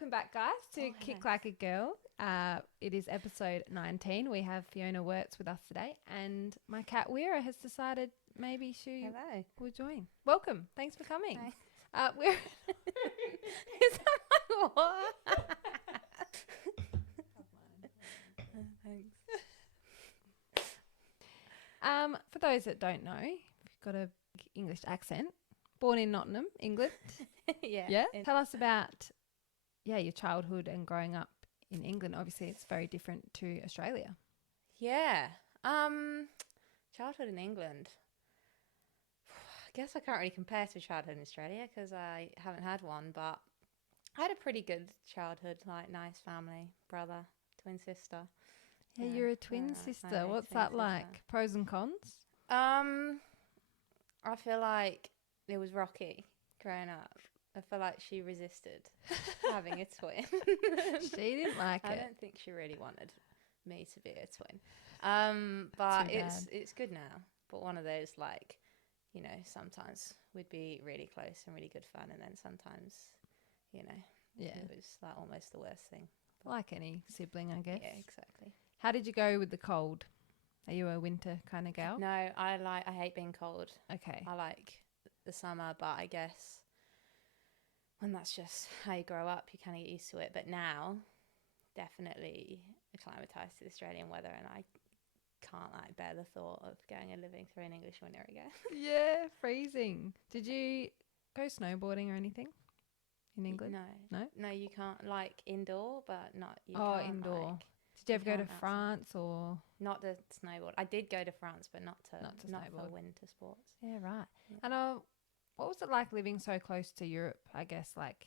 Welcome back, guys, to Kick Like a Girl. It is episode 19. We have Fiona Worts with us today, and my cat Weira has decided maybe she will join. Welcome. Thanks for coming. We're is that my what? Thanks. For those that don't know, you've got a English accent. Born in Nottingham, England. Yeah. Tell us about your childhood and growing up in England. Obviously, it's very different to Australia. Yeah. Childhood in England. I guess I can't really compare to childhood in Australia because I haven't had one, but I had a pretty good childhood, like nice family, brother, twin sister. Yeah, you're a twin sister. What's that like? Pros and cons? I feel like it was rocky growing up. I feel like she resisted having a twin. She didn't like it. I don't think she really wanted me to be a twin. But it's good now. But one of those, like, you know, sometimes we'd be really close and really good fun, and then sometimes, you know, it was like almost the worst thing. Like any sibling, I guess. Yeah, exactly. How did you go with the cold? Are you a winter kind of gal? No, I hate being cold. Okay. I like the summer, but I guess when that's just how you grow up, you kind of get used to it. But now, definitely acclimatized to the Australian weather, and I can't like bear the thought of going and living through an English winter again. Yeah, freezing. Did you go snowboarding or anything in England? No, you can't, like indoor, but not you. Oh, indoor. Did you ever go to France or not to snowboard? I did go to France, but not for winter sports. Yeah, right. Yeah. And what was it like living so close to Europe? I guess like,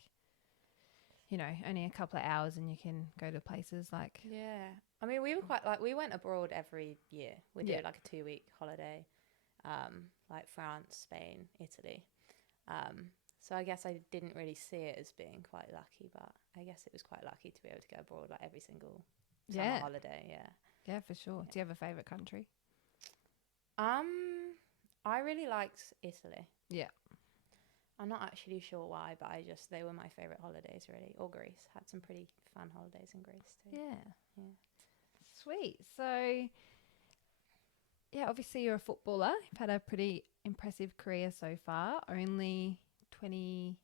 you know, only a couple of hours and you can go to places like. Yeah, I mean, we were quite like we went abroad every year. We did like a 2-week holiday, like France, Spain, Italy. So I guess I didn't really see it as being quite lucky, but I guess it was quite lucky to be able to go abroad like every single summer holiday. Yeah, for sure. Do you have a favourite country? I really liked Italy. Yeah. I'm not actually sure why, but they were my favourite holidays really. Or Greece. Had some pretty fun holidays in Greece too. Yeah. Sweet. So yeah, obviously you're a footballer. You've had a pretty impressive career so far. Only 27.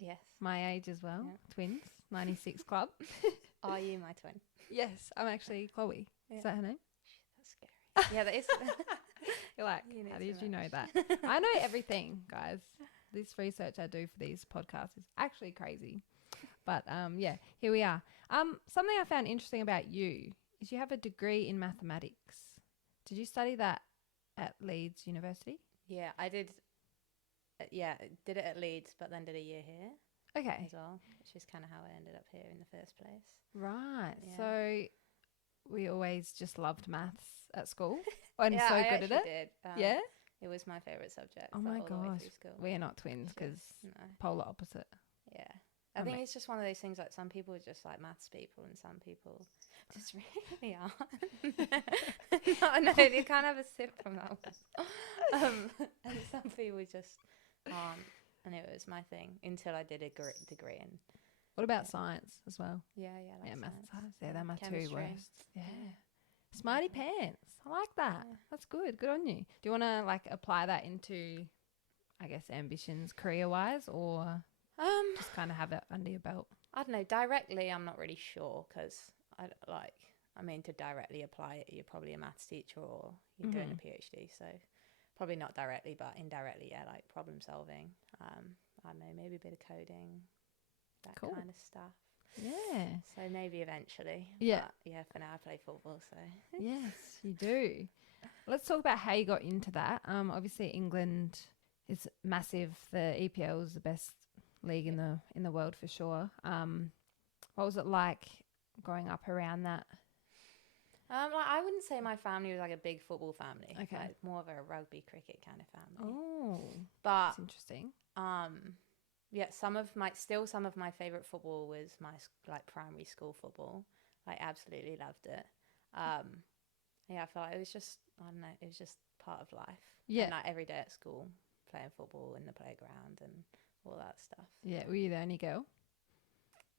Yes. My age as well. Yeah. Twins. 96 club. Are you my twin? Yes, I'm actually Chloe. Yeah. Is that her name? That's scary. Yeah, that is. You're like, how did you know that? I know everything, guys. This research I do for these podcasts is actually crazy. But here we are. Something I found interesting about you is you have a degree in mathematics. Did you study that at Leeds University? Yeah, I did. Did it at Leeds, but then did a year here. Okay. As well, which is kind of how I ended up here in the first place. Right. Yeah. So we always just loved maths at school. And so good at it. Did. Yeah. It was my favourite subject. Oh my gosh. We are not twins because polar opposite. Yeah. I think it's just one of those things like some people are just like maths people and some people just really aren't. No, you can't have a sip from that one. And some people just aren't. And it was my thing until I did a degree in. What about science as well? Yeah, maths and science. Yeah, they're my two worst. Yeah. Smarty pants. I like that. Yeah. That's good. Good on you. Do you want to like apply that into, I guess, ambitions career-wise, or just kind of have it under your belt? I don't know. Directly, I'm not really sure because to directly apply it, you're probably a maths teacher or you're doing a PhD. So probably not directly, but indirectly, yeah, like problem solving. I don't know, maybe a bit of coding, that kind of stuff. Yeah. So maybe eventually. Yeah. But yeah, for now I play football, so. Yes, you do. Let's talk about how you got into that. Obviously England is massive. The EPL is the best league in the world for sure. What was it like growing up around that? I wouldn't say my family was like a big football family. Okay. Like more of a rugby cricket kind of family. Oh. But that's interesting. Yeah, some of my favorite football was my like primary school football. I absolutely loved it. I felt like it was just, I don't know, it was just part of life. Yeah. And like every day at school, playing football in the playground and all that stuff. Yeah, were you the only girl?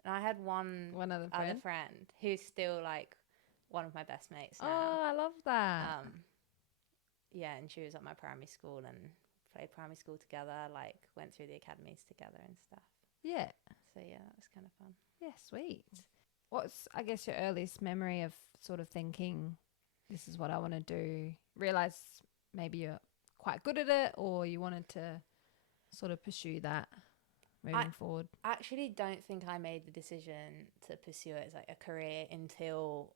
And I had one other friend who's still like one of my best mates now. Oh, I love that. Yeah, and she was at my primary school and played primary school together, like went through the academies together and stuff. Yeah. So yeah, that was kind of fun. Yeah, sweet. What's, I guess, your earliest memory of sort of thinking, this is what I want to do? Realize maybe you're quite good at it, or you wanted to sort of pursue that moving forward? I actually don't think I made the decision to pursue it as like a career until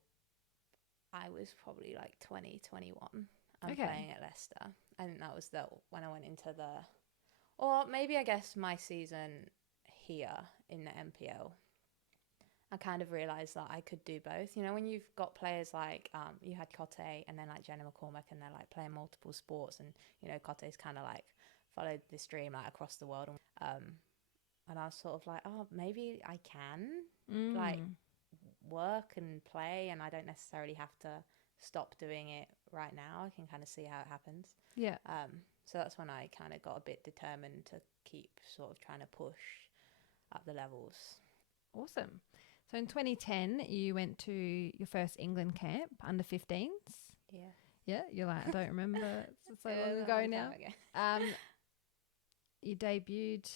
I was probably like 20, 21. I'm playing at Leicester. I think that was when I went into or maybe I guess my season here in the MPL. I kind of realised that I could do both. You know, when you've got players like, you had Cote and then like Jenna McCormack, and they're like playing multiple sports, and, you know, Cote's kind of like followed this dream like across the world. And I was sort of like, oh, maybe I can like work and play, and I don't necessarily have to stop doing it right now. I can kind of see how it happens. Yeah. So that's when I kind of got a bit determined to keep sort of trying to push up the levels. Awesome. So in 2010, you went to your first England camp, under 15s. Yeah. Yeah, you're like, I don't remember. It's so long ago now. You debuted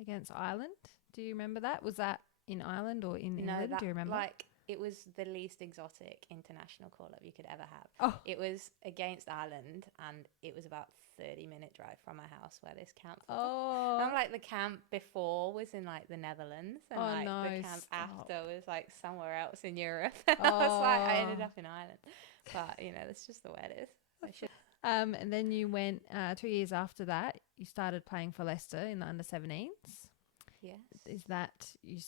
against Ireland. Do you remember that? Was that in Ireland or in England? Do you remember? Like, it was the least exotic international call-up you could ever have. Oh. It was against Ireland, and it was about 30-minute drive from my house where this camp was. Oh. And like the camp before was in like the Netherlands, and the camp after was like somewhere else in Europe. I was like, I ended up in Ireland, but you know, that's just the way it is. And then you went 2 years after that. You started playing for Leicester in the under 17s. Yes. Is that you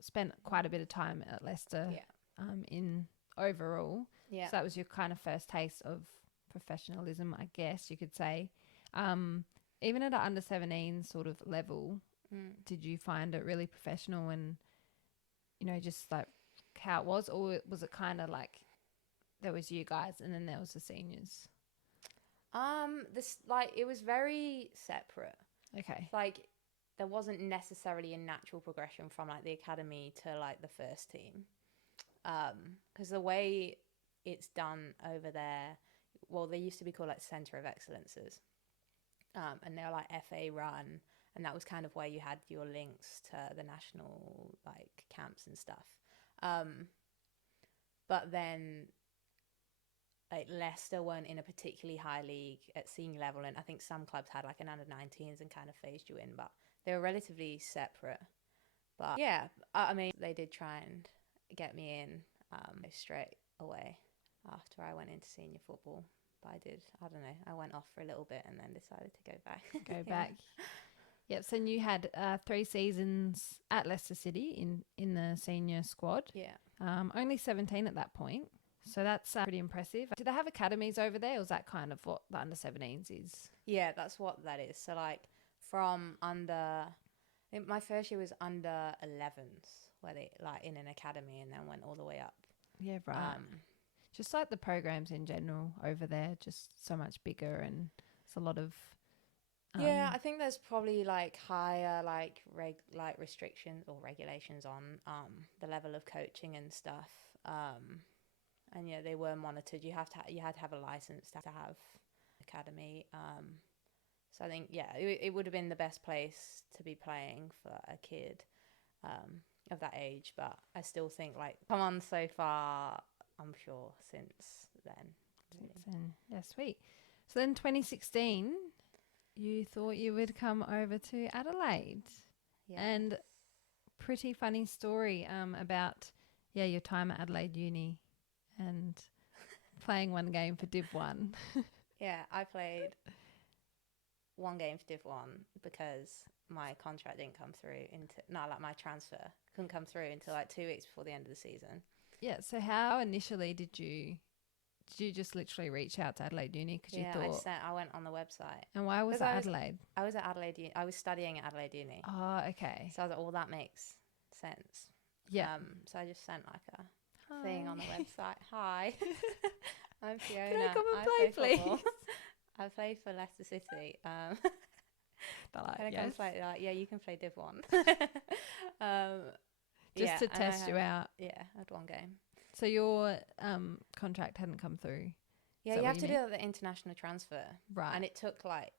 spent quite a bit of time at Leicester? Yeah. In overall. Yeah. So that was your kind of first taste of professionalism, I guess you could say. Even at an under 17 sort of level, did you find it really professional and, you know, just like how it was, or was it kind of like there was you guys and then there was the seniors? It was very separate. Okay. Like, there wasn't necessarily a natural progression from like the academy to like the first team. Because the way it's done over there, well, they used to be called like Centre of Excellences. And they're like FA run, and that was kind of where you had your links to the national like camps and stuff. But then like Leicester weren't in a particularly high league at senior level, and I think some clubs had like an under 19s and kind of phased you in, but they were relatively separate. But yeah, I mean, they did try and get me in straight away after I went into senior football. But I went off for a little bit and then decided to go back. Back. Yep, so you had 3 seasons at Leicester City in the senior squad. Yeah. Only 17 at that point. So that's pretty impressive. Do they have academies over there, or is that kind of what the under 17s is? Yeah, that's what that is. So like from my first year was under 11s, where they like in an academy and then went all the way up. Yeah, right. Just like the programs in general over there, just so much bigger, and it's a lot of... yeah, I think there's probably like higher like restrictions or regulations on the level of coaching and stuff. And yeah, they were monitored. You had to have a license to have academy. So I think it would have been the best place to be playing for a kid of that age. But I still think like come on so far, I'm sure since then. Since then, yeah, sweet. So then 2016, you thought you would come over to Adelaide. Yes. And pretty funny story about your time at Adelaide Uni and playing one game for Div 1. Yeah, I played one game for Div 1 because my contract didn't come through my transfer couldn't come through until like 2 weeks before the end of the season. Yeah, so how initially did you just literally reach out to Adelaide Uni because you thought... I went on the website. And why was that Adelaide? I was at Adelaide Uni. I was studying at Adelaide Uni. Oh, okay. So I was like, well, that makes sense. Yeah. So I just sent like a thing on the website. Hi, I'm Fiona. Can I come and play, please? I play for Leicester City. Like, can I come play? Yeah, you can play Div 1. just to test you out. Yeah, I had one game. So your contract hadn't come through. Yeah, you have to do the international transfer. Right. And it took like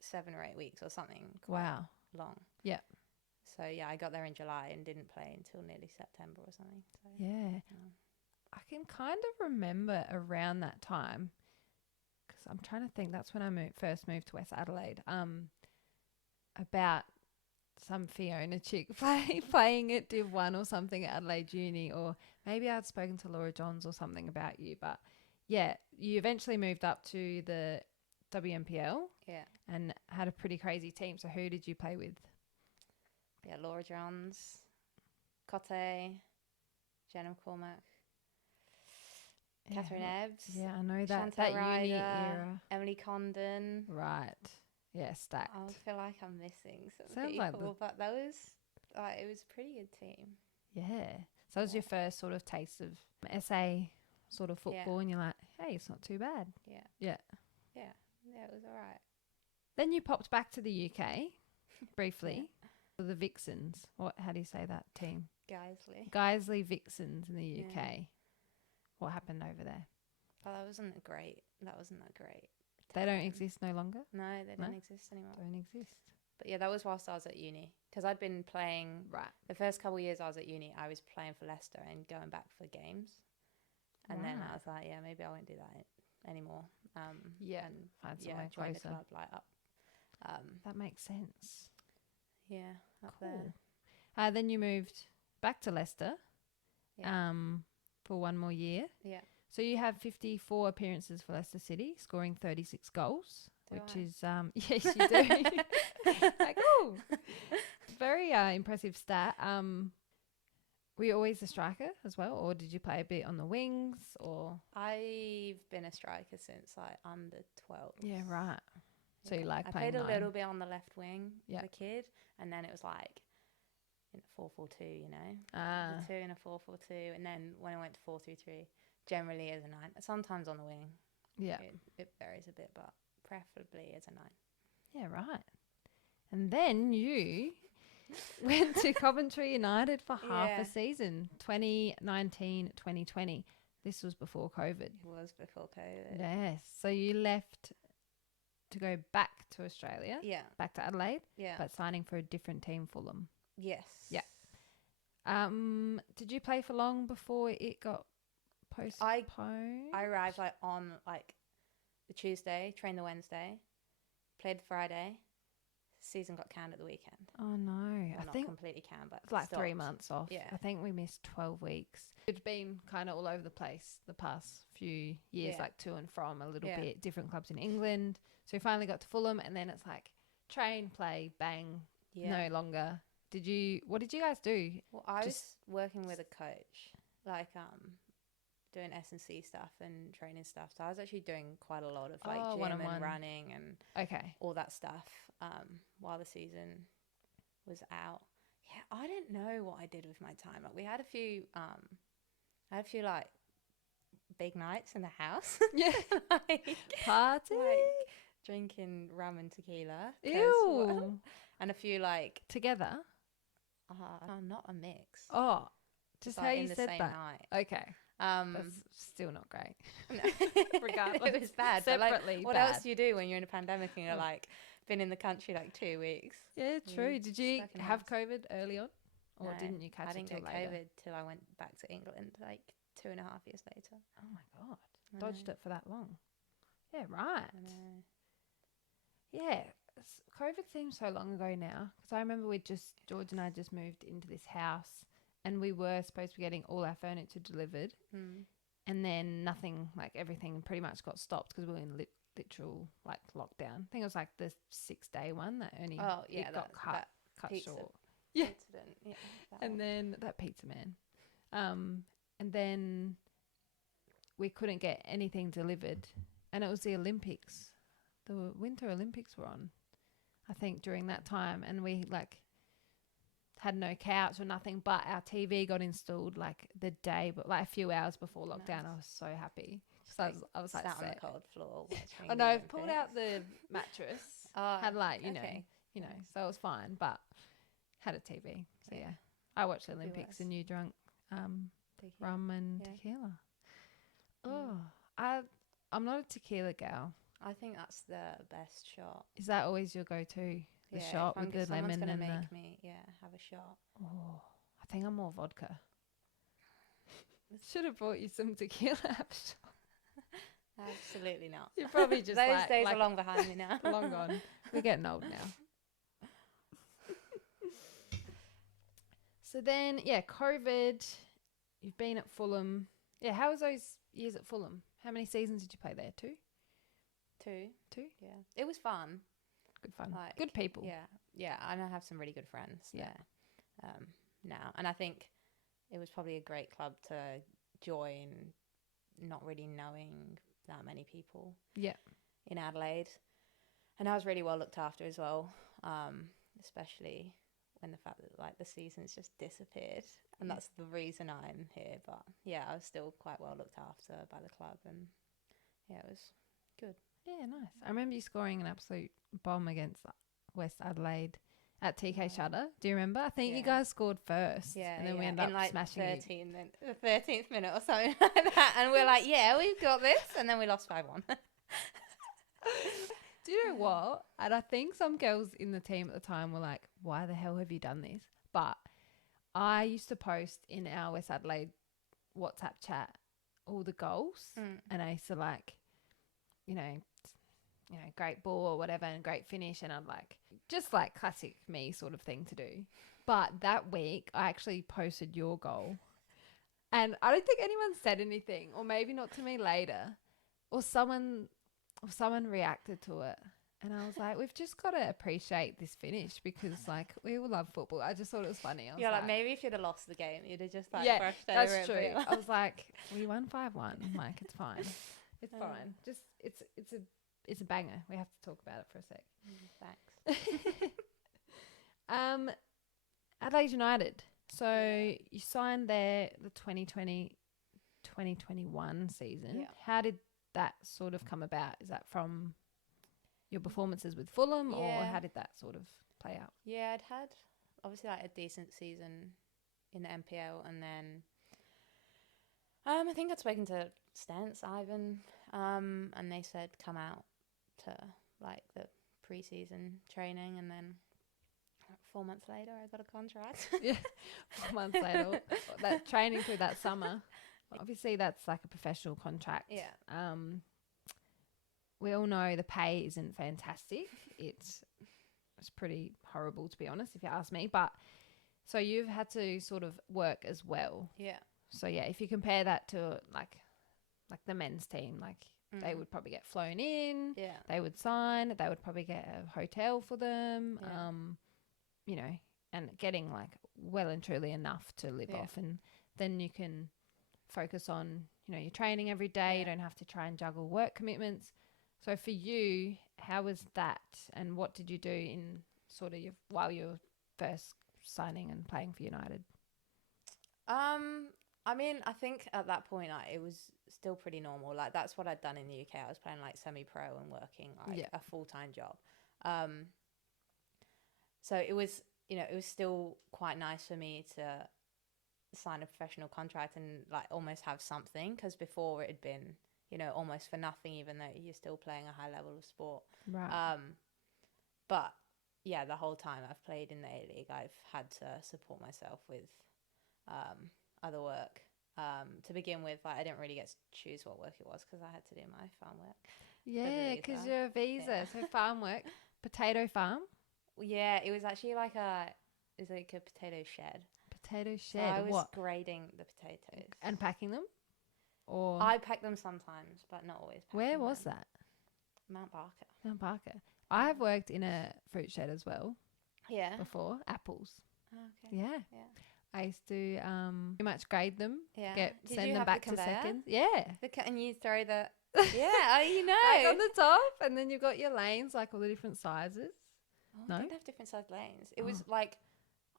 7 or 8 weeks or something. Wow. Long. Yeah. So yeah, I got there in July and didn't play until nearly September or something. So, yeah. I can kind of remember around that time, because I'm trying to think, that's when I first moved to West Adelaide, about some Fiona chick playing at Div 1 or something at Adelaide Uni, or maybe I'd spoken to Laura Johns or something about you. But yeah, you eventually moved up to the WMPL and had a pretty crazy team. So who did you play with? Yeah, Laura Johns, Cotte, Jenna McCormack, Catherine Ebbs. Yeah, I know that. Chantal That Ryder, uni era. Emily Condon. Right. Yeah, stacked. I feel like I'm missing some Sounds people, like but that was it was a pretty good team. Yeah. So that was your first sort of taste of SA sort of football, and you're like, hey, it's not too bad. Yeah. Yeah. Yeah. Yeah, it was all right. Then you popped back to the UK briefly for the Vixens. How do you say that team? Guiseley Vixens in the UK. Yeah. What happened over there? Oh, that wasn't that great. They don't exist no longer? No, they don't exist anymore. Don't exist. But yeah, that was whilst I was at uni. Because I'd been playing... Right. The first couple of years I was at uni, I was playing for Leicester and going back for games. And then I was like, yeah, maybe I won't do that anymore. And find somewhere join closer. the club like up. That makes sense. Yeah, up cool. there. Then you moved back to Leicester for one more year. Yeah. So you have 54 appearances for Leicester City, scoring 36 goals, is yes, you do. Like, oh, very impressive stat. Were you always a striker as well, or did you play a bit on the wings? Or I've been a striker since like under 12. Yeah, right. So you like I playing played a 9. little bit on the left wing as a kid, and then it was like in 4-4-2, you know, a 2 and a 4-4-2, and then when I went to 4-3-3. Generally as a 9, sometimes on the wing. Yeah. It varies a bit, but preferably as a 9. Yeah, right. And then you went to Coventry United for half a season, 2019-2020. This was before COVID. It was before COVID. Yes. So you left to go back to Australia. Yeah. Back to Adelaide. Yeah. But signing for a different team, Fulham. Yes. Yeah. Did you play for long before it got postponed? I arrived like on like the Tuesday, trained the Wednesday, played the Friday. Season got canned at the weekend. Oh no! Well, I not think completely canned, but like stopped. 3 months off. Yeah. I think we missed 12 weeks. It's been kind of all over the place the past few years, like to and from a little bit, different clubs in England. So we finally got to Fulham, and then it's like train, play, bang, no longer. What did you guys do? Well, I was working with a coach, like doing S&C stuff and training stuff. So I was actually doing quite a lot of like gym and running and all that stuff while the season was out. Yeah, I don't know what I did with my time. Like we had a few like big nights in the house. Yeah. Like, party. Like drinking rum and tequila. Ew. And a few like together. Not a mix. Oh, just like how you in the said same that. night. Okay. That's still not great. No. Regardless. It was bad. Separately like, what bad. else do you do when you're in a pandemic and you're like been in the country like 2 weeks? Yeah, true. Did you have COVID early on? Or didn't you catch it till later? I didn't get COVID till I went back to England like 2.5 years later. Oh my God. Dodged it for that long. Yeah, right. Yeah. COVID seems so long ago now. Because I remember George and I just moved into this house and we were supposed to be getting all our furniture delivered. And then nothing, like everything pretty much got stopped because we were in literal like lockdown. I think it was like the 6-day one that only got cut short. Yeah. Incident. Yeah. And then that pizza man. And then we couldn't get anything delivered. And it was the Olympics. The Winter Olympics were on, I think, during that time. And we like had no couch or nothing, but our TV got installed like the day, but like a few hours before lockdown. I was so happy. So I was like sat on the cold floor. Oh no, I've pulled out the mattress. Had like, you know, so it was fine, but had a TV. So yeah, I watched the Could be Olympics worse. and you drank Tequila. rum and Yeah. tequila. Mm. Oh, I'm not a tequila gal. I think that's the best shot. Is that always your go-to? The Yeah, shot if with the someone's lemon gonna and make the... me, have a shot. Oh, I think I'm more vodka. Should have brought you some tequila. Absolutely not. You're probably just those days are long behind me now. long gone. We're getting old now. So then, yeah, COVID. You've been at Fulham. Yeah, how was those years at Fulham? How many seasons did you play there? 2? 2. 2? Yeah, it was fun. Good fun. Like, good people. Yeah, and I have some really good friends there now. And I think it was probably a great club to join, not really knowing that many people in Adelaide. And I was really well looked after as well, especially when the fact that like the season's just disappeared. And that's the reason I'm here. But yeah, I was still quite well looked after by the club, and yeah, it was good. Yeah, nice. I remember you scoring an absolute bomb against West Adelaide at TK Shutter. Do you remember? I think you guys scored first. Yeah, and then we ended up in like smashing 13, then the 13th minute or something like that. And we're like, yeah, we've got this. And then we lost 5-1. Do you know what? And I think some girls in the team at the time were like, why the hell have you done this? But I used to post in our West Adelaide WhatsApp chat all the goals. And I used to like, you know, great ball or whatever and great finish. And I'm like, just like classic me sort of thing to do. But that week I actually posted your goal. And I don't think anyone said anything, or maybe not to me later, or someone reacted to it. And I was like, we've just got to appreciate this finish because, like, we all love football. I just thought it was funny. I was like, maybe if you'd have lost the game, you'd have just, like, brushed over that's it. true. I was like, we won 5-1. Like, it's fine. It's fine. Just, it's a banger. We have to talk about it for a sec. Thanks. Adelaide United. So you signed there the 2020-2021 season. Yeah. How did that sort of come about? Is that from your performances with Fulham, or how did that sort of play out? Yeah, I'd had obviously like a decent season in the MPL, and then I think I'd spoken to Stance, Ivan, and they said come out to like the pre-season training, and then 4 months later I got a contract. 4 months later, that training through that summer. Obviously, that's like a professional contract. Yeah. We all know the pay isn't fantastic. It's pretty horrible, to be honest, if you ask me. But so you've had to sort of work as well. Yeah. So yeah, if you compare that to like the men's team, like they would probably get flown in. Yeah. They would sign. They would probably get a hotel for them. Yeah. You know, and getting like well and truly enough to live off, and then you can focus on, you know, your training every day. You don't have to try and juggle work commitments. So for you, how was that, and what did you do in sort of while you were first signing and playing for United? I mean, I think at that point, like, it was still pretty normal. Like, that's what I'd done in the UK. I was playing like semi-pro and working like a full-time job. So it was, you know, it was still quite nice for me to sign a professional contract and like almost have something, because before it had been, you know, almost for nothing, even though you're still playing a high level of sport. Right. But yeah, the whole time I've played in the A-League, I've had to support myself with other work. To begin with, like, I didn't really get to choose what work it was because I had to do my farm work. Yeah, because you're a visa. So farm work, potato farm. Yeah, it was actually like a potato shed. Potato shed. So I was grading the potatoes and packing them, or I packed them sometimes, but not always. Where was that? Mount Barker. Mount Barker. I have worked in a fruit shed as well. Yeah. Before apples. Oh, okay. Yeah. I used to pretty much grade them. Yeah. Send them back to seconds. Yeah. And you throw the you know. Like on the top, and then you've got your lanes, like all the different sizes. Oh, no? We didn't have different sized lanes. It was like,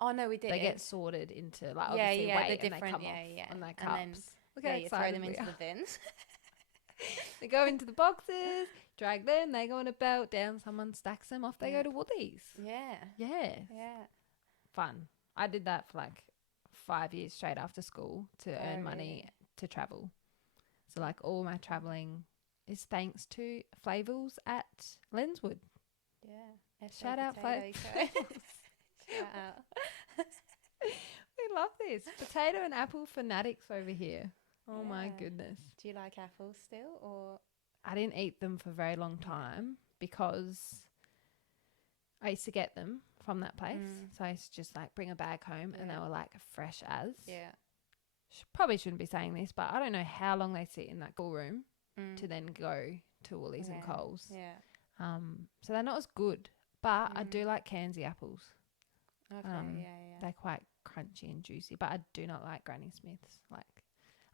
oh no, we did. They get sorted into like obviously weight, the different, and they come off on their cups. And then, look how you throw them into the bins. They go into the boxes, drag them, they go on a belt, down someone stacks them, off they go to Woolies. Yeah. Yeah. Yeah. Fun. I did that for like 5 years straight after school to earn money to travel. So like all my traveling is thanks to Flavels at Lenswood. Yeah. Shout out Flavels. Shout out. We love this. Potato and apple fanatics over here. Oh my goodness. Do you like apples still, or? I didn't eat them for a very long time because I used to get them from that place. So I used to just like bring a bag home and they were like fresh as. Yeah. Probably shouldn't be saying this, but I don't know how long they sit in that cool room to then go to Woolies and Coles. Yeah. So they're not as good, but I do like Cairnsy apples. Okay, yeah. They're quite crunchy and juicy, but I do not like Granny Smiths. Like,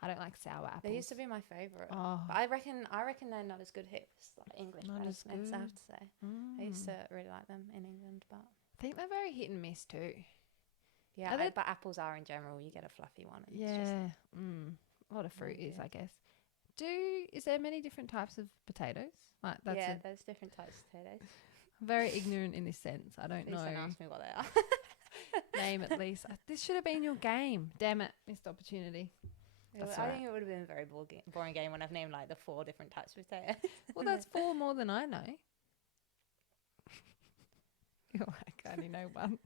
I don't like sour apples. They used to be my favourite. Oh. But I reckon they're not as good here as like English Granny Smiths, I have to say. I used to really like them in England, but I think they're very hit and miss too. Yeah, but apples are in general. You get a fluffy one. And it's just a lot of fruit is, I guess. Is there many different types of potatoes? Like there's different types of potatoes. I'm very ignorant in this sense. I don't know. Please don't ask me what they are. Name at least. This should have been your game. Damn it, missed opportunity. I think it would have been a very boring game when I've named like the 4 different types of potatoes. Well, that's 4 more than I know. You're like, I only know one.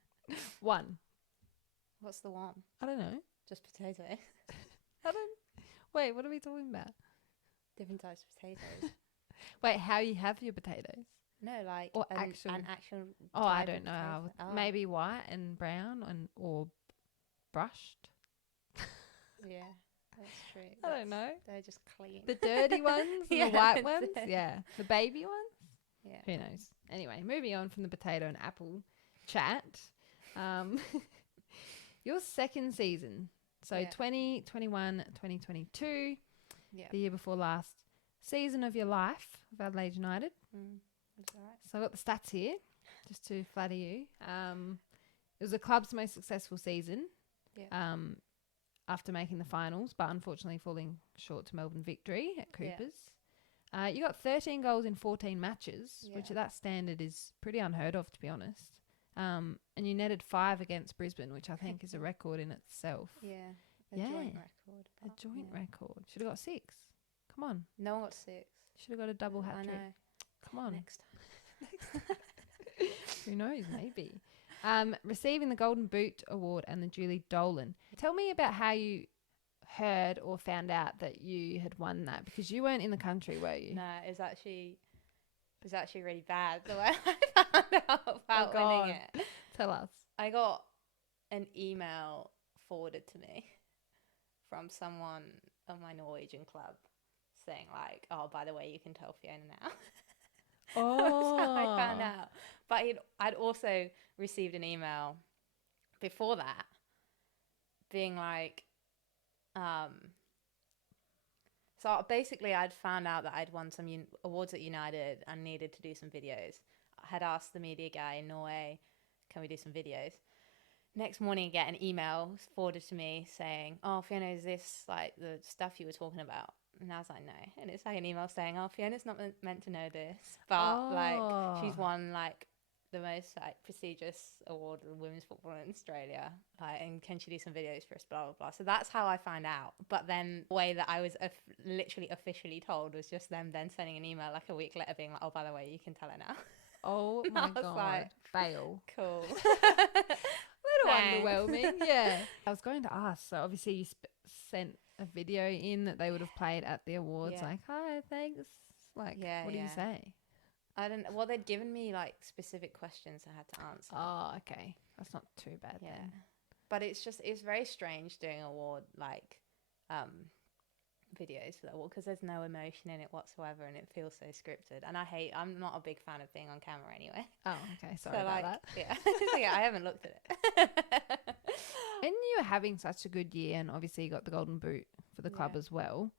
One. What's the one? I don't know. Just potato. Wait, what are we talking about? Different types of potatoes. Wait, how you have your potatoes? No, like or an actual. Oh, I don't know. Maybe white and brown or brushed. Yeah, that's true. I don't know. They're just clean. The dirty ones, and the white ones. Yeah, the baby ones. Yeah. Who knows? Anyway, moving on from the potato and apple chat. Your second season. So 2021, 2022. Yeah. The year before last season of your life of Adelaide United. That's all right. So I've got the stats here, just to flatter you. It was the club's most successful season after making the finals, but unfortunately falling short to Melbourne Victory at Coopers. Yeah. You got 13 goals in 14 matches, which at that standard is pretty unheard of, to be honest. And you netted 5 against Brisbane, which I think is a record in itself. Yeah, a joint record. A joint record. Should have got 6. Come on. No one got 6. Should have got a double hat trick. Come on. Next time. Who knows? Maybe. Receiving the Golden Boot Award and the Julie Dolan. Tell me about how you heard or found out that you had won that, because you weren't in the country, were you? No, it was actually really bad the way I found out about winning it. Tell us. I got an email forwarded to me from someone of my Norwegian club saying like, oh, by the way, you can tell Fiona now. Oh. That's how I found out. But I'd also received an email before that being like, so basically I'd found out that I'd won some awards at United and needed to do some videos. I had asked the media guy in Norway, can we do some videos? Next morning, I get an email forwarded to me saying, oh, Fiona, is this like the stuff you were talking about? And I was like, no. And it's like an email saying, oh, Fiona's not meant to know this. But like she's won like the most like prestigious award of women's football in Australia. And can she do some videos for us, blah, blah, blah. So that's how I found out. But then the way that I was literally officially told was just them then sending an email like a week later being like, oh, by the way, you can tell her now. Oh my God. Like, fail. Cool. Little underwhelming. Yeah. I was going to ask, so obviously you sent a video in that they would have played at the awards, like, hi, thanks. Like, what do you say? I don't know. Well, they'd given me like specific questions I had to answer. Oh, okay. That's not too bad then. But it's very strange doing award like videos for that award because there's no emotion in it whatsoever and it feels so scripted. And I'm not a big fan of being on camera anyway. Oh, okay. Sorry about that. Yeah. So, yeah, I haven't looked at it. And you were having such a good year and obviously you got the Golden Boot for the club as well.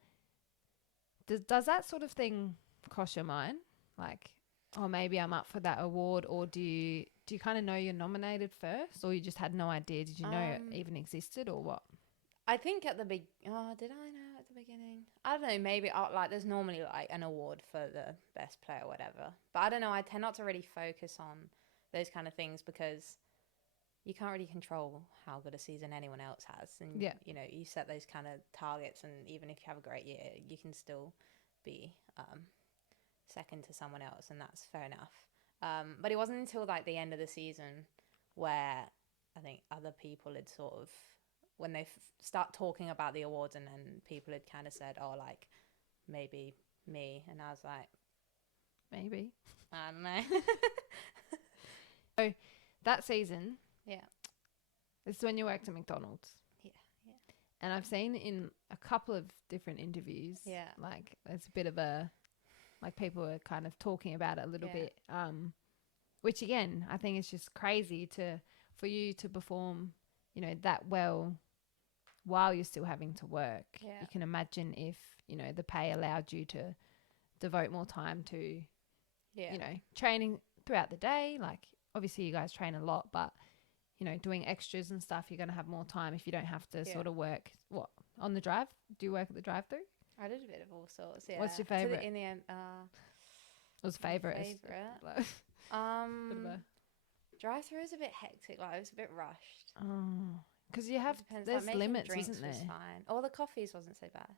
Does that sort of thing cross your mind? Like, oh, maybe I'm up for that award, or do you kind of know you're nominated first, or you just had no idea? Did you know it even existed, or what? I think at the did I know at the beginning? I don't know, maybe like there's normally like an award for the best player or whatever. But I don't know, I tend not to really focus on those kind of things because you can't really control how good a season anyone else has. And, you know, you set those kind of targets, and even if you have a great year, you can still be second to someone else, and that's fair enough. But it wasn't until like the end of the season where I think other people had sort of, when they start talking about the awards, and then people had kind of said, oh, like, maybe me. And I was like, maybe. I don't know. So that season, this is when you worked at McDonald's. And I've seen in a couple of different interviews, like there's a bit of a, like people are kind of talking about it a little bit, which again, I think is just crazy for you to perform, you know, that well while you're still having to work. You can imagine if, you know, the pay allowed you to devote more time to, you know, training throughout the day. Like obviously you guys train a lot, but you know, doing extras and stuff, you're going to have more time if you don't have to sort of work on the drive. Do you work at the drive-through? I did a bit of all sorts. Yeah. What's your favorite? In the end, what's favorite? Drive-through is a bit hectic. Like it was a bit rushed. Oh, because you have there's like, limits, drinks isn't there? was fine. All the coffees wasn't so bad.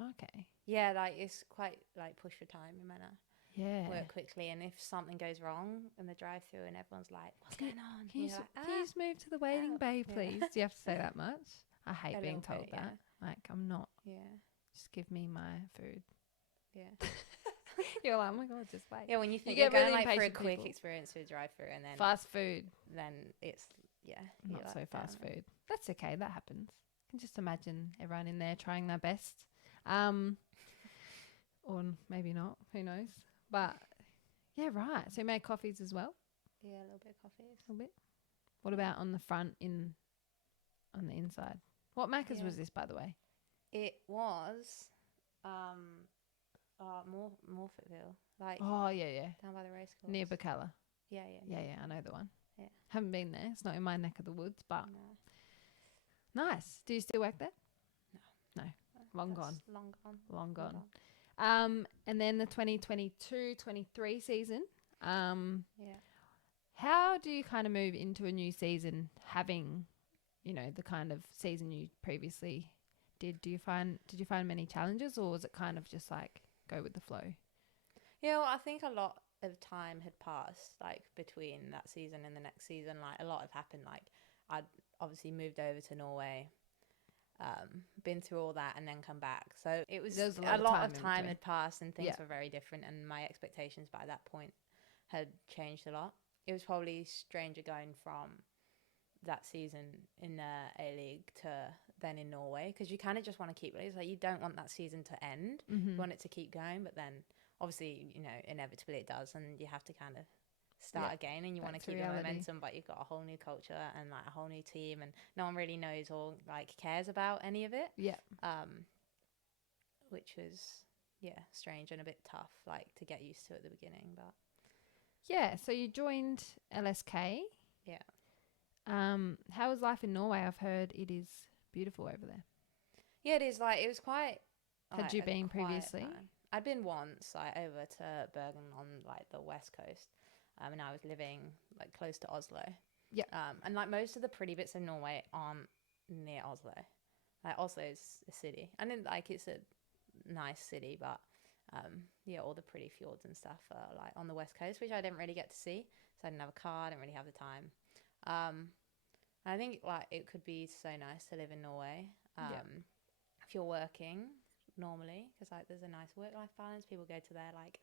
Okay. Yeah, like it's quite like push for time manner. Yeah. Work quickly, and if something goes wrong in the drive-through, and everyone's like, "What's going on?" Can you just move to the waiting bay, please? Do you have to say that much? I hate being told that. Like I'm not. Yeah. Just give me my food. Yeah. You're like, oh my god, just wait. Yeah, when you think you you're get going really like for a impatient quick people. experience with drive-through, and then fast food, then it's not so fast food. That's okay. That happens. I can just imagine everyone in there trying their best, or maybe not. Who knows? But yeah, right. So you make coffees as well? Yeah, a little bit of coffees. A little bit. What about on the front on the inside? What Maccas was this, by the way? It was Morfettville. Like down by the race course. Near Bacalla. Yeah. I know the one. Yeah. Haven't been there. It's not in my neck of the woods, but nice. Do you still work there? No. Long gone. And then the 2022-23 season. How do you kind of move into a new season having, you know, the kind of season you previously did? Did you find many challenges, or was it kind of just like go with the flow? Yeah, well, I think a lot of time had passed, like between that season and the next season. Like a lot had happened. Like I'd obviously moved over to Norway, been through all that, and then come back. So it was a lot of time had passed, and things were very different, and my expectations by that point had changed a lot. It was probably stranger going from that season in the A-League to then in Norway, because you kind of just want to keep it. It's like you don't want that season to end. You want it to keep going, but then obviously, you know, inevitably it does, and you have to kind of start again, and you want to keep the momentum, but you've got a whole new culture and like a whole new team, and no one really knows or like cares about any of it. Which was strange and a bit tough, like to get used to at the beginning. But so you joined LSK. How was life in Norway? I've heard it is beautiful over there. Yeah, it is. Like it was quite. Had you been previously? I'd been once, like over to Bergen on like the west coast, and I was living like close to Oslo. And like most of the pretty bits of Norway aren't near Oslo. Like Oslo is a city, and it's a nice city, but all the pretty fjords and stuff are like on the west coast, which I didn't really get to see. So I didn't have a car, I didn't really have the time. I think like it could be so nice to live in Norway if you're working normally, because like there's a nice work-life balance. People go to their like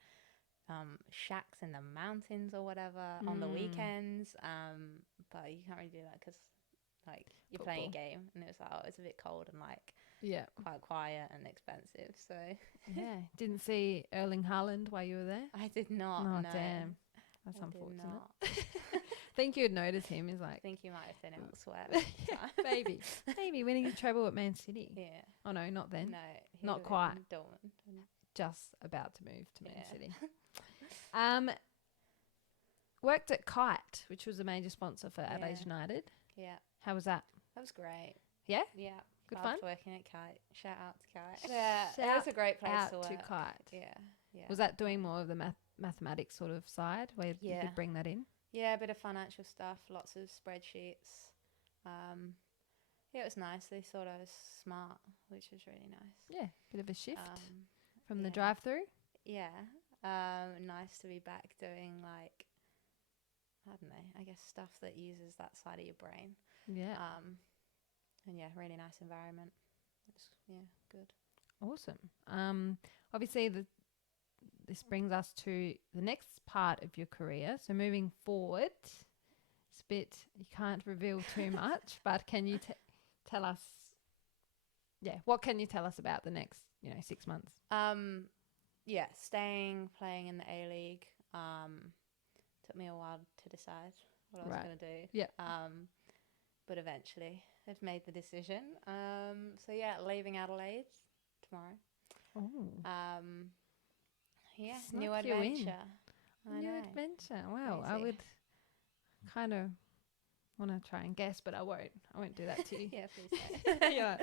shacks in the mountains or whatever on the weekends, but you can't really do that because like you're playing a game, and it was like it's a bit cold and like quite quiet and expensive. So didn't see Erling Haaland while you were there? I did not. Oh no. damn, that's unfortunate. I think you'd notice him. Is like, I think you might have been elsewhere. maybe winning a treble at Man City. Oh no, not then. No, not quite. Dortmund. Just about to move to Man City. Worked at Kite, which was a major sponsor for Adelaide United. Yeah. How was that? That was great. Yeah. Yeah. Good Loved fun. working at Kite. Shout out to Kite. Yeah, it was a great place to work. To Kite. Yeah. Was that doing more of the mathematics sort of side where you could bring that in? Yeah, a bit of financial stuff, lots of spreadsheets. Yeah, it was nice. They thought I was smart, which was really nice. Yeah, bit of a shift from the yeah. drive-through. Yeah. Nice to be back doing like, I don't know, I guess stuff that uses that side of your brain. Yeah. And yeah, really nice environment. It's, good. Awesome. Obviously, this brings us to the next part of your career. So moving forward, it's a bit, you can't reveal too much, but can you tell us, what can you tell us about the next, 6 months? Yeah, playing in the A-League. Took me a while to decide what I was going to do. Yeah. But eventually I've made the decision. So yeah, leaving Adelaide tomorrow. Oh. Yeah, Snuck new you adventure. New adventure. Wow. Crazy. I would kind of want to try and guess, but I won't do that to you. Yeah, please don't. Yeah,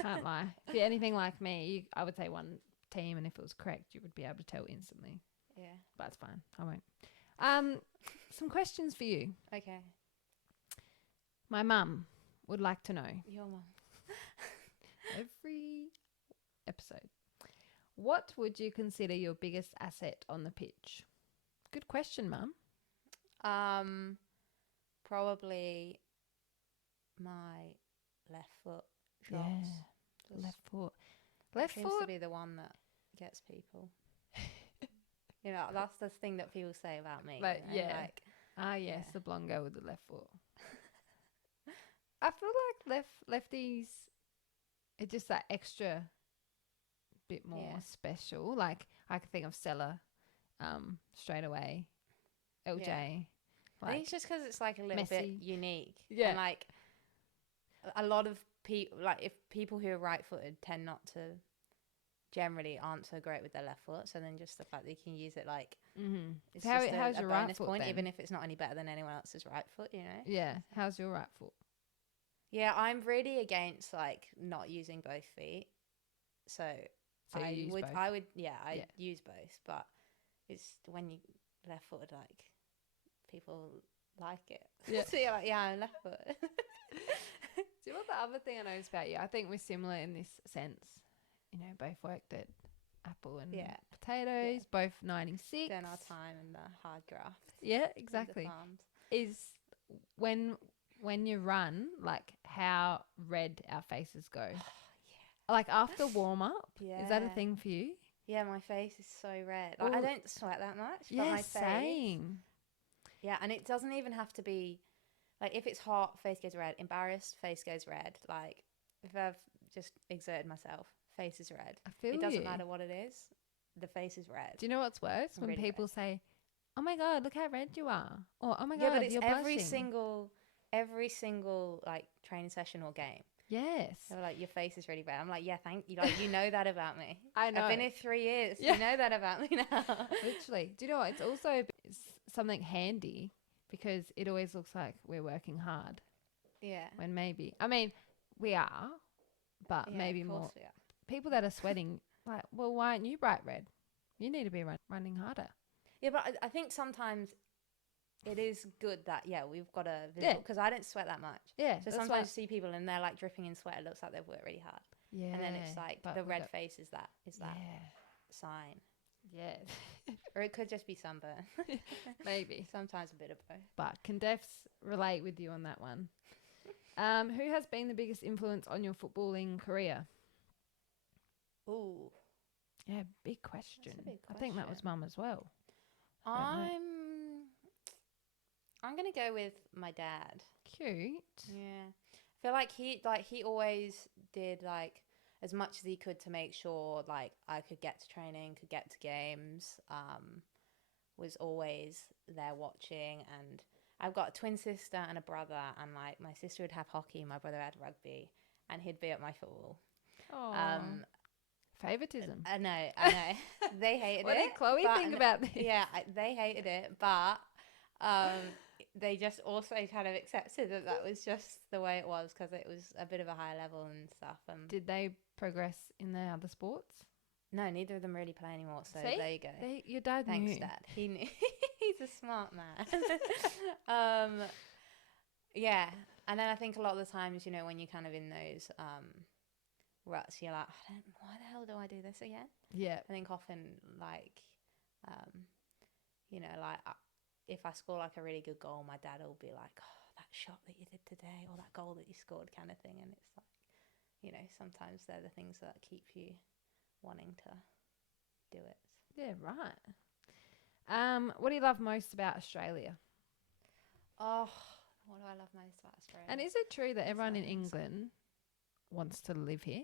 can't lie. If you're anything like me, I would say one team, and if it was correct, you would be able to tell instantly. Yeah. But it's fine. I won't. Some questions for you. Okay. My mum would like to know. Your mum. Every episode. What would you consider your biggest asset on the pitch? Good question, Mum. Probably my left foot shots. Yeah, left foot. Left foot seems to be the one that gets people. That's the thing that people say about me. Yes, the blonde girl with the left foot. I feel like lefties are just that extra bit more special. Like I could think of Stella straight away. LJ. Yeah. I think it's just because it's like a little bit unique. Yeah. And like a lot of people, like if people who are right-footed tend not to, generally aren't so great with their left foot. So then just the fact that you can use it like, it's how's just a your bonus right foot point, then? even if it's not any better than anyone else's right foot, Yeah. How's your right foot? Yeah, I'm really against like not using both feet. So I use would, both? I use both, but it's when you left-footed, like people like it. Yeah. So you're like, yeah, I'm left-footed. Do you know what the other thing I noticed about you? I think we're similar in this sense. Both worked at Apple and Potatoes, both 96. Done our time in the hard graft. Yeah, exactly. The farms. Is when you run, like how red our faces go. Like after warm up. Yeah. Is that a thing for you? Yeah, my face is so red. Like, I don't sweat that much, but my face. Same. Yeah, and it doesn't even have to be like if it's hot, face goes red. Embarrassed, face goes red. Like if I've just exerted myself, face is red. I feel it doesn't matter what it is. The face is red. Do you know what's worse? When really people say, "Oh my god, look how red you are," or "Oh my god, yeah, but it's you're every blushing." every single like training session or game. Yes. They're like, your face is really red. I'm like, yeah, thank you. Like, you know that about me. I know. I've been here 3 years. Yeah. You know that about me now. Literally. Do you know what? It's also something handy because it always looks like we're working hard. Yeah. When maybe, we are, but maybe more. We are. People that are sweating, like, well, why aren't you bright red? You need to be running harder. Yeah, but I think sometimes it is good that, we've got a visual, because I don't sweat that much. Yeah. So sometimes you see people and they're like dripping in sweat. It looks like they've worked really hard. Yeah. And then it's like the red face is that sign. Yeah. Or it could just be sunburn. Maybe. Sometimes a bit of both. But can defs relate with you on that one? Who has been the biggest influence on your footballing career? Ooh. Yeah, big question. That's a big I think that was Mum as well. I'm gonna go with my dad. Cute. Yeah, I feel like he always did like as much as he could to make sure like I could get to training, could get to games. Was always there watching, and I've got a twin sister and a brother, and like my sister would have hockey, my brother had rugby, and he'd be at my football. Favoritism. I know. They hated it. What did Chloe think about this? Yeah, they hated it, but they just also kind of accepted that was just the way it was because it was a bit of a high level and stuff. And did they progress in their other sports? No, neither of them really play anymore. So See? there you go. Your dad Thanks, knew. Dad. He knew. He's a smart man. Yeah. And then I think a lot of the times, you know, when you're kind of in those ruts, you're like, why the hell do I do this again? Yeah. I think often, like, you know, like if I score like a really good goal, my dad will be like, oh, that shot that you did today, or that goal that you scored, kind of thing. And it's like, you know, sometimes they're the things that keep you wanting to do it. Yeah, right. What do you love most about Australia? Oh, what do I love most about Australia? And is it true that everyone in England wants to live here?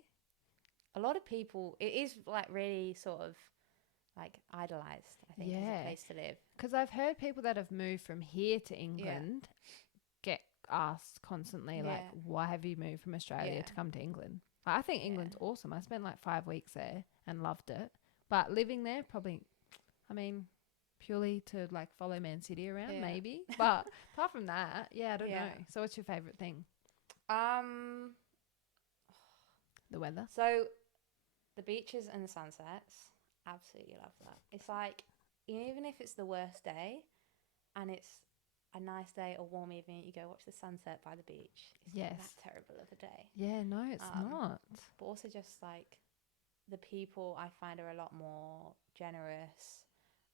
A lot of people, it is like really sort of like idolized, I think, as a place to live. Because I've heard people that have moved from here to England get asked constantly, like, why have you moved from Australia to come to England? I think England's awesome. I spent like 5 weeks there and loved it. But living there, probably, I mean, purely to like follow Man City around, maybe. But apart from that, I don't know. So what's your favourite thing? The weather. So the beaches and the sunsets, absolutely love that. It's like, even if it's the worst day and it's a nice day or warm evening, you go watch the sunset by the beach. It's not that terrible of a day. Yeah, no, it's not. But also just like the people I find are a lot more generous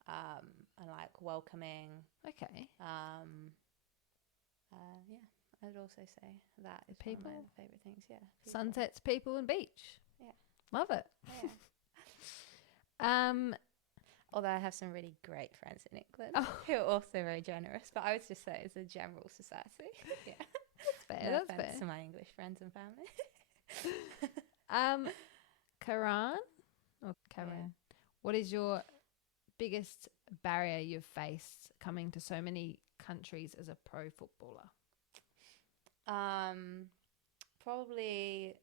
and like welcoming. Okay. Yeah, I would also say that is people? one of my favourite things. Yeah. People. Sunsets, people and beach. Yeah. Love it. Yeah. Although I have some really great friends in England who are also very generous, but I would just say it's a general society. Yeah. That's fair. No That's fair. To my English friends and family. Karan or Karen, what is your biggest barrier you've faced coming to so many countries as a pro footballer? Probably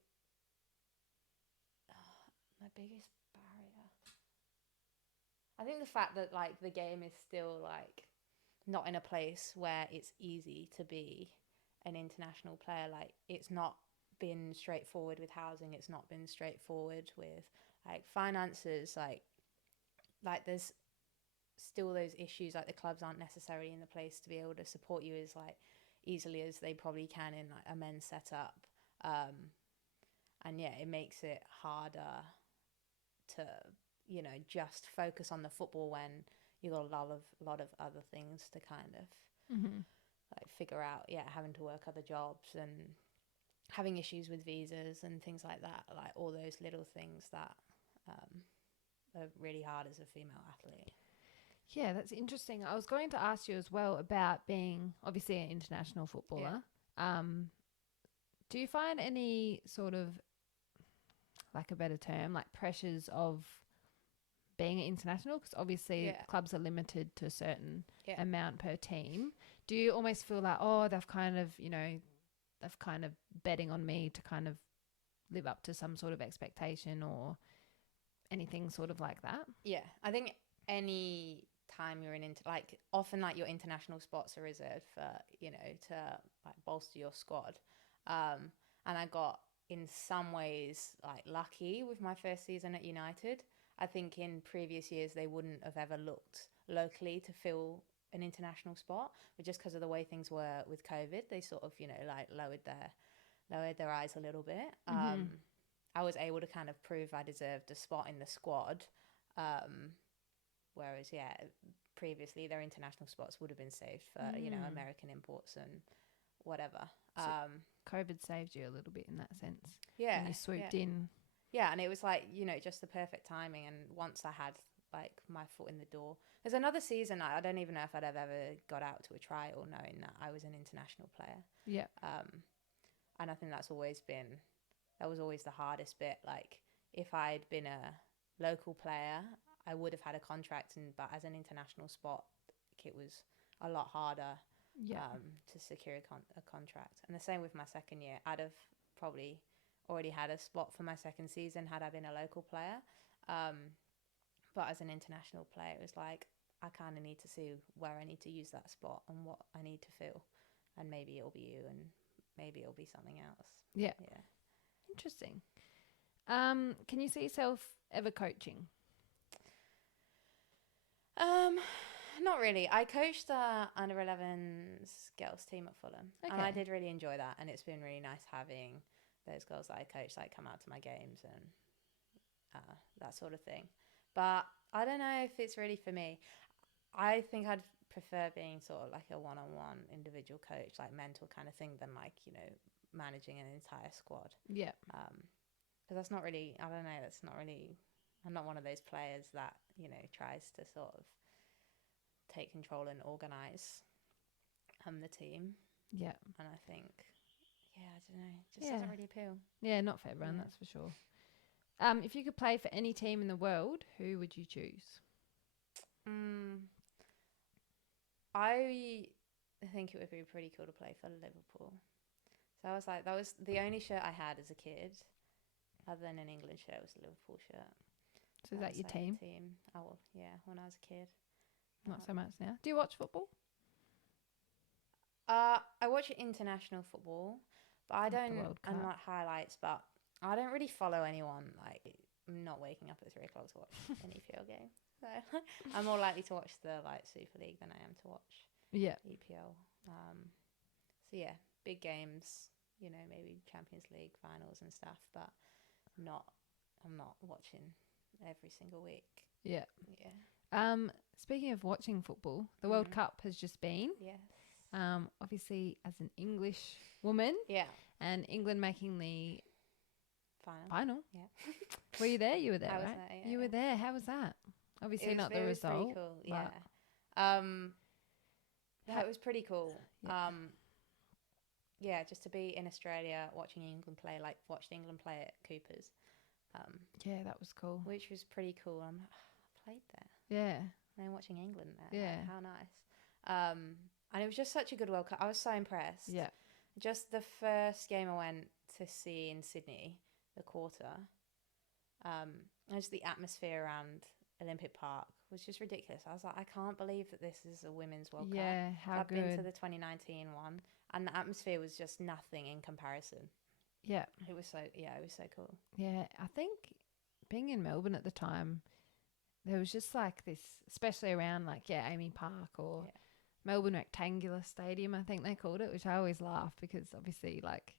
my biggest barrier. I think the fact that like the game is still like not in a place where it's easy to be an international player. Like it's not been straightforward with housing. It's not been straightforward with like finances. Like there's still those issues. Like the clubs aren't necessarily in the place to be able to support you as like easily as they probably can in like a men's setup. And yeah, it makes it harder to, you know, just focus on the football when you've got a lot of other things to kind of like figure out. Yeah, having to work other jobs and having issues with visas and things like that. Like all those little things that are really hard as a female athlete. Yeah, that's interesting. I was going to ask you as well about being obviously an international footballer. Do you find any sort of, like a better term, like pressures of being international? Because obviously clubs are limited to a certain amount per team. Do you almost feel like, oh, they've kind of betting on me to kind of live up to some sort of expectation or anything sort of like that? Yeah, I think any time you're like often like your international spots are reserved for, you know, to like bolster your squad. And I got in some ways like lucky with my first season at United. I think in previous years they wouldn't have ever looked locally to fill an international spot, but just because of the way things were with COVID, they sort of, you know, like lowered their eyes a little bit. I was able to kind of prove I deserved a spot in the squad. Whereas, previously their international spots would have been saved for, you know, American imports and whatever. So COVID saved you a little bit in that sense. Yeah. And you swooped in. Yeah, and it was like, you know, just the perfect timing. And once I had like my foot in the door, there's another season, I don't even know if I'd have ever got out to a trial knowing that I was an international player. Yeah. And I think that was always the hardest bit. Like if I'd been a local player, I would have had a contract, but as an international spot, it was a lot harder to secure a contract. And the same with my second year. I'd have probably already had a spot for my second season had I been a local player. But as an international player, it was like, I kind of need to see where I need to use that spot and what I need to fill. And maybe it'll be you and maybe it'll be something else. Yeah. Interesting. Can you see yourself ever coaching? Not really. I coached the under 11s girls team at Fulham, and I did really enjoy that. And it's been really nice having those girls that I coached like come out to my games and that sort of thing. But I don't know if it's really for me. I think I'd prefer being sort of like a one-on-one individual coach, like mental kind of thing, than like, you know, managing an entire squad. Yeah. Because that's not really, I don't know, that's not really, I'm not one of those players that, you know, tries to sort of take control and organise the team. Yeah. And I think, yeah, I don't know, it just doesn't really appeal. Yeah, not for everyone, that's for sure. If you could play for any team in the world, who would you choose? I think it would be pretty cool to play for Liverpool. So I was like, that was the only shirt I had as a kid, other than an England shirt, was a Liverpool shirt. So is that your team? Oh, well, yeah, when I was a kid. Not so much now. Do you watch football? I watch international football, but I don't. And like highlights, but I don't really follow anyone. Like, I'm not waking up at 3 o'clock to watch an EPL game. So I'm more likely to watch the like Super League than I am to watch EPL. So yeah, big games. You know, maybe Champions League finals and stuff, but I'm not watching every single week. Yeah. Yeah. Speaking of watching football, the World Cup has just been. Yes. Obviously, as an English woman. Yeah. And England making the final. Yeah. Were you there? You were there, I was right? there, yeah, you were there. How was that? Obviously, not the result. It was pretty cool. Yeah. It was pretty cool. Yeah. Just to be in Australia watching England play, like watched England play at Cooper's. Yeah, that was cool. Which was pretty cool. I played there. Yeah. And then watching England there. Yeah. Like, how nice. And it was just such a good World Cup. I was so impressed. Yeah. Just the first game I went to see in Sydney, the quarter, just the atmosphere around Olympic Park was just ridiculous. I was like, I can't believe that this is a women's World Cup. Yeah, how I've good. been to the 2019 one, and the atmosphere was just nothing in comparison. Yeah. It was so cool. Yeah, I think being in Melbourne at the time, there was just like this, especially around like, Amy Park or Melbourne Rectangular Stadium, I think they called it, which I always laugh because obviously like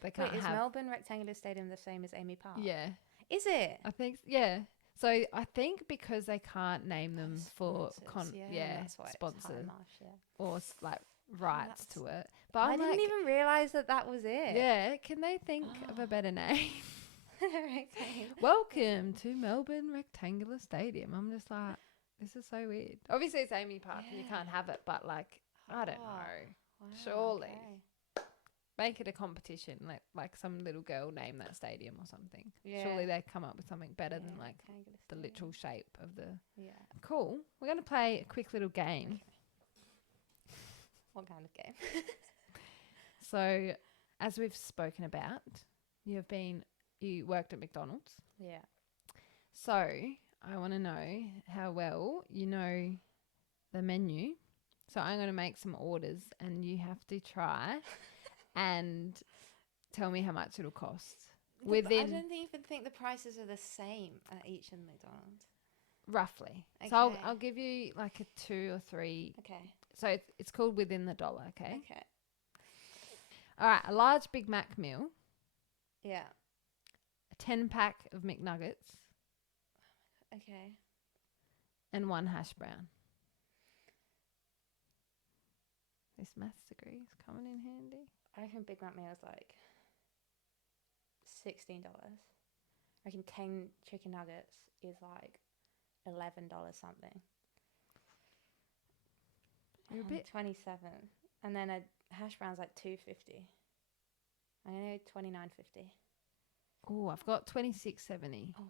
they can't Is Melbourne Rectangular Stadium the same as Amy Park? Yeah. Is it? I think, yeah. So I think because they can't name them for that's why sponsored it's or like rights to it. But I didn't even realise that was it. Yeah, can they think of a better name? Welcome to Melbourne Rectangular Stadium. I'm just like, this is so weird. Obviously it's Amy Park and you can't have it, but like, I don't know. Wow, surely okay. make it a competition, like some little girl name that stadium or something. Yeah. Surely they come up with something better than like the literal shape of the. Yeah. Cool. We're gonna play a quick little game. Okay. What kind of game? So, as we've spoken about, you worked at McDonald's. Yeah. So I want to know how well you know the menu. So I'm going to make some orders and you have to try and tell me how much it'll cost. I don't even think the prices are the same at each in McDonald's. Roughly. Okay. So I'll give you like a 2 or 3. Okay. So it's called within the dollar, okay? Okay. All right, a large Big Mac meal. Yeah. A 10-pack of McNuggets. Okay. And 1 hash brown. This maths degree is coming in handy. I reckon Big Mac meal is like $16. I reckon 10 chicken nuggets is like $11 something. You're a bit 27, and then a hash brown's like $2.50. I know $29.50. Oh, I've got $26.70. Oh,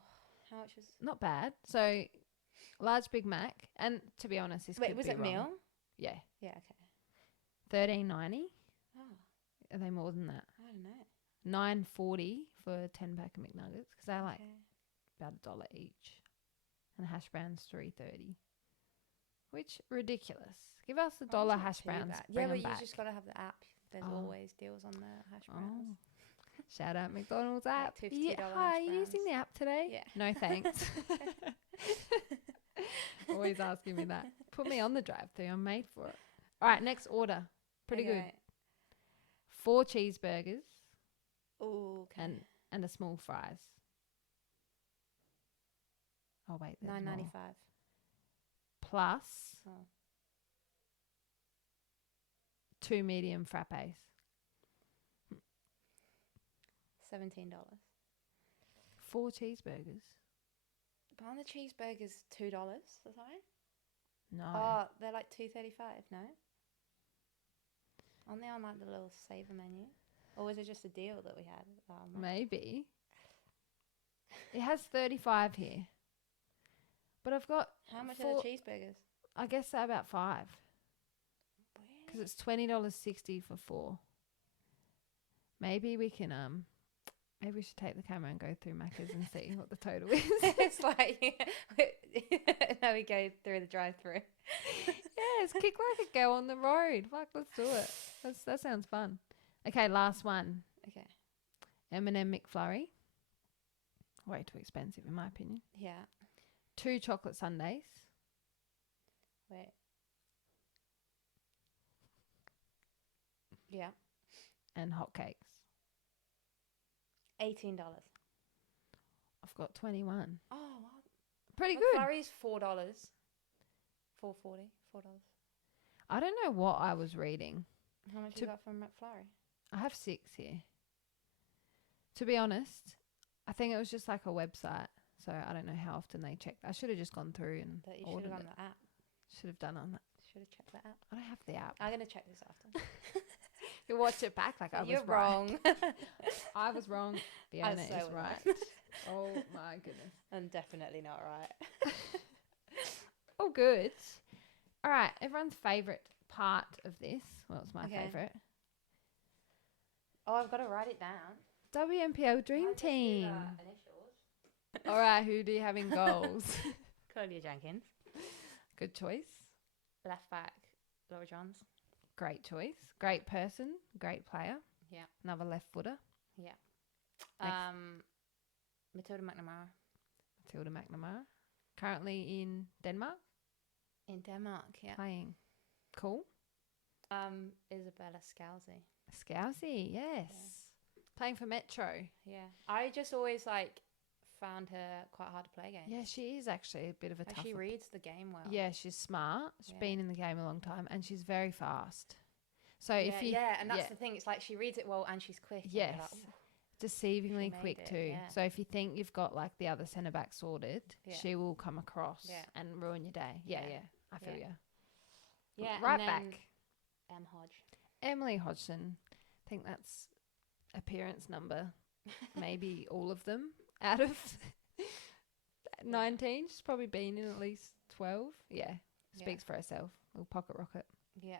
how much was? Not bad. So, large Big Mac, and to be honest, this could was be it wrong. meal? Yeah. Yeah. Okay. $13.90. Oh. Are they more than that? I don't know. $9.40 for a 10-pack of McNuggets because they're like about $1 each, and hash browns $3.30. Which ridiculous. Give us $1 hash browns. Yeah, but you just got to have the app. There's always deals on the hash browns. Shout out McDonald's app. $2 Yeah, hash hi, are you browns. using the app today? Yeah. No thanks. Always asking me that. Put me on the drive-thru. I'm made for it. All right, next order. Pretty good. 4 cheeseburgers. Oh, okay. And a small fries. Oh wait, there's $9.95. more. Plus 2 medium frappes. $17. 4 cheeseburgers. But on the cheeseburgers, $2 or something? No. Oh, they're like $2.35. No. Aren't they on like the little saver menu? Or was it just a deal that we had? Maybe. It has 35 here. But I've got... How much are the cheeseburgers? I guess they're about 5. Because it's $20.60 for 4. Maybe we can... Maybe we should take the camera and go through Maccas and see what the total is. It's like... now we go through the drive-thru. Yes, kick like a girl on the road. Fuck, let's do it. That sounds fun. Okay, last one. Okay. M&M McFlurry. Way too expensive in my opinion. Yeah. 2 chocolate sundaes. Wait. Yeah. And hotcakes. $18. I've got 21. Oh, wow. Pretty good. McFlurry's $4. $4.40. $4. I don't know what I was reading. How much you got from McFlurry? I have 6 here. To be honest, I think it was just like a website. So I don't know how often they check. I should have just gone through and That you should have done the app. Should have done on that. Should have checked the app. I don't have the app. I'm going to check this after. You watch it back like I was You're right. wrong. I was wrong. Fiona so is was right. Oh my goodness. I'm definitely not right. Oh, good. All right. Everyone's favourite part of this. Well, it's my favourite. Oh, I've got to write it down. WMPL Dream Team. All right. Who do you have in goals? Claudia Jenkins. Good choice. Left back, Laura Johns. Great choice. Great person. Great player. Yeah. Another left footer. Yeah. Next. Matilda McNamara. Matilda McNamara. Currently in Denmark. In Denmark, yeah. Playing. Cool. Isabella Scalzi. Scalzi, yes. Yeah. Playing for Metro. Yeah. I just always found her quite hard to play against. Yeah, she is actually a bit of a tough. She reads the game well. Yeah, she's smart. She's been in the game a long time and she's very fast. So if you... Yeah, and that's the thing. It's like she reads it well and she's quick. Yes. Deceivingly quick too. Yeah. So if you think you've got like the other centre back sorted, she will come across and ruin your day. Yeah. I feel you. Yeah. Right back. Hodge. Emily Hodgson. I think that's appearance number. Maybe all of them out of 19. She's probably been in at least 12. Yeah. Speaks for herself. Little pocket rocket. Yeah.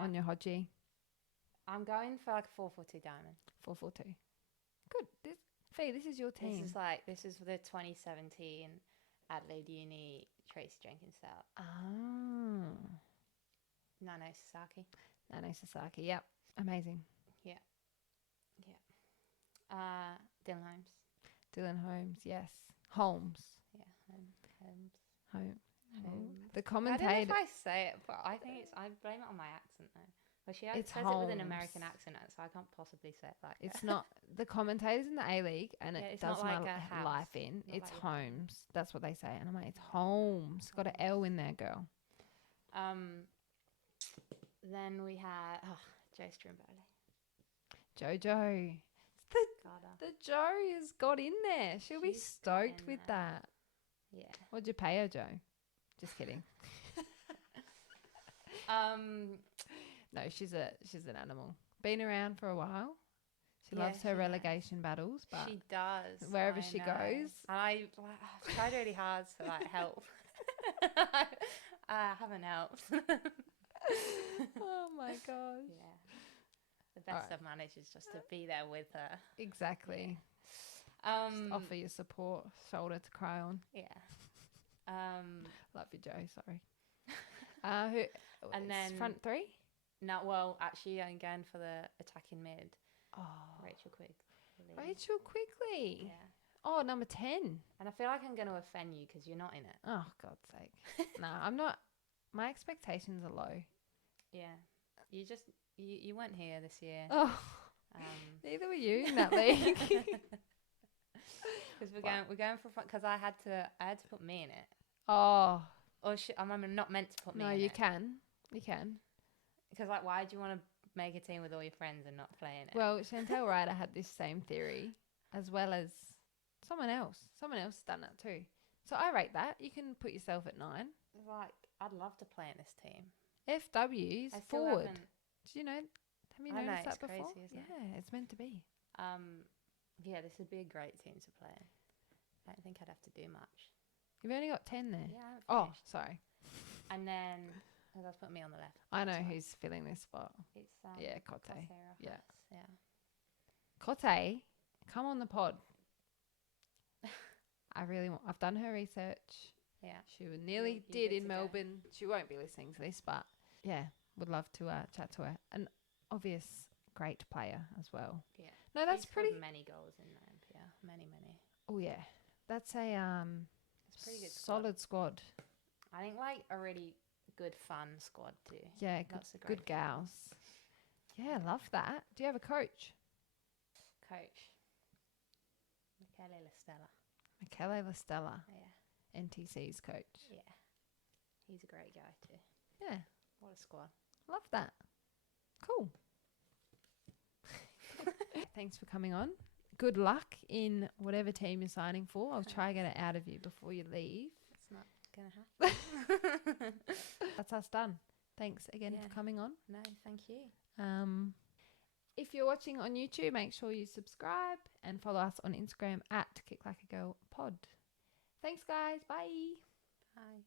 On your Hodgie. I'm going for like a 4-4-2 diamond. 4-4-2. Good. This is your team. This is the 2017 Adelaide Uni Tracy Jenkins style. Ah. Nano Sasaki. Nano Sasaki. Yep. Amazing. Yeah. Yeah. Dylan Holmes. Dylan Holmes. Yes. Holmes. Yeah. Holmes. Holmes. The commentator. I don't know if I say it, but I blame it on my accent though. Well, she says it with an American accent, so I can't possibly say it like it's not the commentators in the A-League, and it does my life in. It's like Holmes. That's what they say, and I'm like, it's Holmes. Got an L in there, girl. Then we had Joe Strimberley. Jojo. The Joe has got in there. She'll be stoked with that. Yeah. What'd you pay her, Joe? Just kidding. No, she's an animal. Been around for a while. She loves her relegation battles, but she does. Wherever she goes. I've tried really hard to help. I haven't helped. Oh my gosh. Yeah. The best I've managed is just to be there with her. Exactly. Offer your support, shoulder to cry on. Yeah. Love you, Joe. Sorry. Who? And then front three. No, well, actually, I'm going for the attacking mid. Oh, Rachel Quigley. Rachel Quigley. Yeah. Oh, number 10. And I feel like I'm going to offend you because you're not in it. Oh, God's sake. Nah, I'm not. My expectations are low. Yeah. You weren't here this year. Oh, neither were you in that league. Because we're going for fun. Because I had to put me in it. Oh. Or I'm not meant to put me in it. No, you can. You can. Because like, why do you want to make a team with all your friends and not play in it? Well, Chantel Ryder had this same theory, as well as someone else. Someone else done that too. So I rate that. You can put yourself at 9. Like, I'd love to play in this team. FW's forward. Do you know? Have you noticed that before? Crazy, isn't it? Yeah, it's meant to be. Yeah, this would be a great team to play in. I don't think I'd have to do much. You've only got 10 there. Yeah. Oh, sorry. And then that's put me on the left. I know who's filling this spot. It's yeah, Cote. Yeah. Cote, come on the pod. I've done her research. Yeah. She nearly did in Melbourne. She won't be listening to this, but yeah, would love to chat to her. An obvious great player as well. Yeah. No, that's pretty. Many goals in the NPL. Many. Oh yeah, that's a it's a pretty good solid squad. I think like a really good fun squad too. Yeah, good gals. Yeah, love that. Do you have a coach? Michele Lastella. Yeah. NTC's coach. Yeah. He's a great guy too. Yeah. What a squad. Love that. Cool. Thanks for coming on. Good luck in whatever team you're signing for. I'll try to get it out of you before you leave. It's not going to happen. That's us done. Thanks again for coming on. No, thank you. If you're watching on YouTube, make sure you subscribe and follow us on Instagram at KickLikeAGirlPod. Thanks, guys. Bye. Bye.